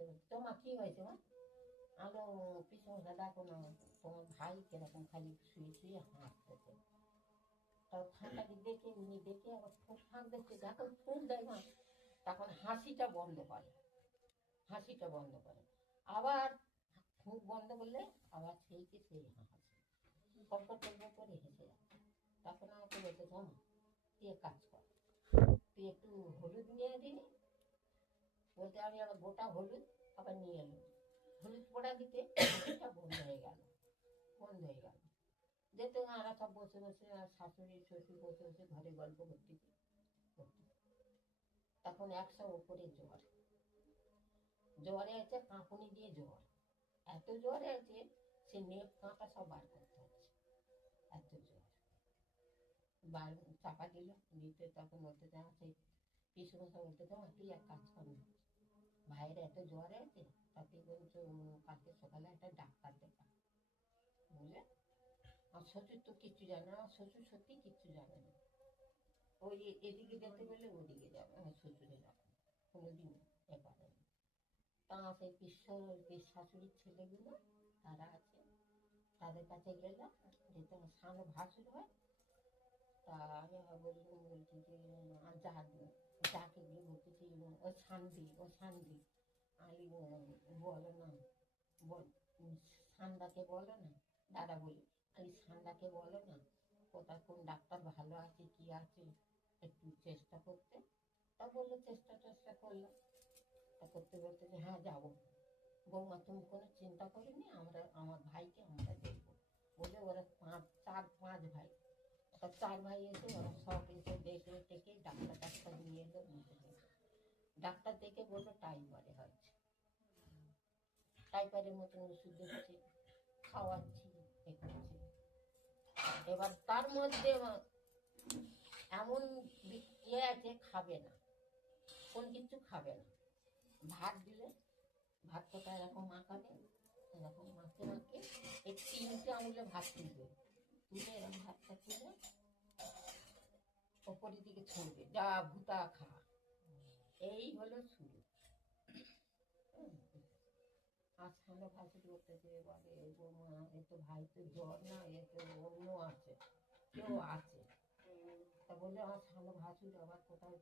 বলছে তোমার কি হয়েছে মা? আলো পিছনে দেখো না, তোমার ভাই কিরকম খালি শুয়ে শুয়ে হাসতেছে। তাও ফাঁকাটি দেখে উনি দেখে আবার খুব ফাঁক দেখছে, যখন ফুল দেয় না তখন হাসিটা বন্ধ করে, হাসিটা বন্ধ করে, আবার মুখ বন্ধ করলে আবার সেইকে সেই হাসে, কপট করে হেসে যাচ্ছে। তখন আমাকে বলছে মা তুই এক কাজ কর, তুই একটু হলুদ নিয়ে দিবি। বলতে আমি আবার গোটা হলুদ আবার নিয়ে এলো, হলুদ পোড়া দিতে হাসিটা বন্ধ হয়ে গেল, বন্ধ হয়ে গেল। যেতে আমরা সব বসে বসে শাশুড়ি শ্বশুর বসে বসে ঘরে গল্প করতেছি। তখন 100 উপরে জ্বর, জ্বরে আছে কাঁপুনি দিয়ে জ্বর, এত জ্বরে আছে সে নেপ কাঁটা সব বার করতে হচ্ছে, এত জ্বর। বার চাপা দিল দিতে, তখন বলতে সেই পিসমশাই বলতে তুই এক কাজ করবি, ভাইয়ের এত জ্বর আছে, তাতে বলছো কালকে সকালে একটা ডাক্তার দেখা। বুঝলে আর শ্বশুর তো কিচ্ছু জানে না, আমার শ্বশুর সত্যি কিচ্ছু জানে না, ওই এদিকে যেতে বলে ওদিকে যাবে, আমার শ্বশুরে যাবে কোনোদিন এ পারে না। তা সেই পিস শাশুড়ির ছেলেগুলো তারা আছে, তাদের কাছে গেলাম, যেতে সামনে ভাসুর হয়। তা আমি বলছি যে যাকে গিয়ে বলতেছি ও শান্তি, ও শান্তি, আমি বলো না, বল সান্দাকে বলো না, দাদা বলি আমি সান্দাকে বলো না কোথায় কোন ডাক্তার ভালো আছে কি আছে একটু চেষ্টা করতে। তা বললো চেষ্টা করলাম। তা করতে করতে যে হ্যাঁ যাবো, বৌমা তুমি কোনো চিন্তা করিনি, আমরা আমার ভাইকে আমরা দেখবো বলে ওরা 4-5 ভাই, 4 ভাই এসে ওরা সব এসে দেখে টেকে ডাক্তার নিয়ে এলো, ডাক্তার দেখে বললো টাইফয়েড হয়েছে, টাইফয়েডের মতন ওষুধ দিচ্ছে, খাওয়াচ্ছি এ করছি। এবার তার মধ্যে এমন ইয়ে আছে খাবে না, কোন কিছু খাবে না। ভাত দিলে ভাতটা এরকম মাখাবে, এরকম মাখে মাখে এই 3টে আঙুলে ভাত তুলবে, তুলে এরকম ভাতটা তুলে ওপরের দিকে ছড়বে, যা ভুতা খা। এই হলো শুরু। আর সামনে ভাসুর করতেছে, বলে বৌমা এ তো ভাই তো জ্বর না, এ তো অন্য আছে, কেউ আছে। তা বললে আমার সামনে ভাসুর আবার কোথাও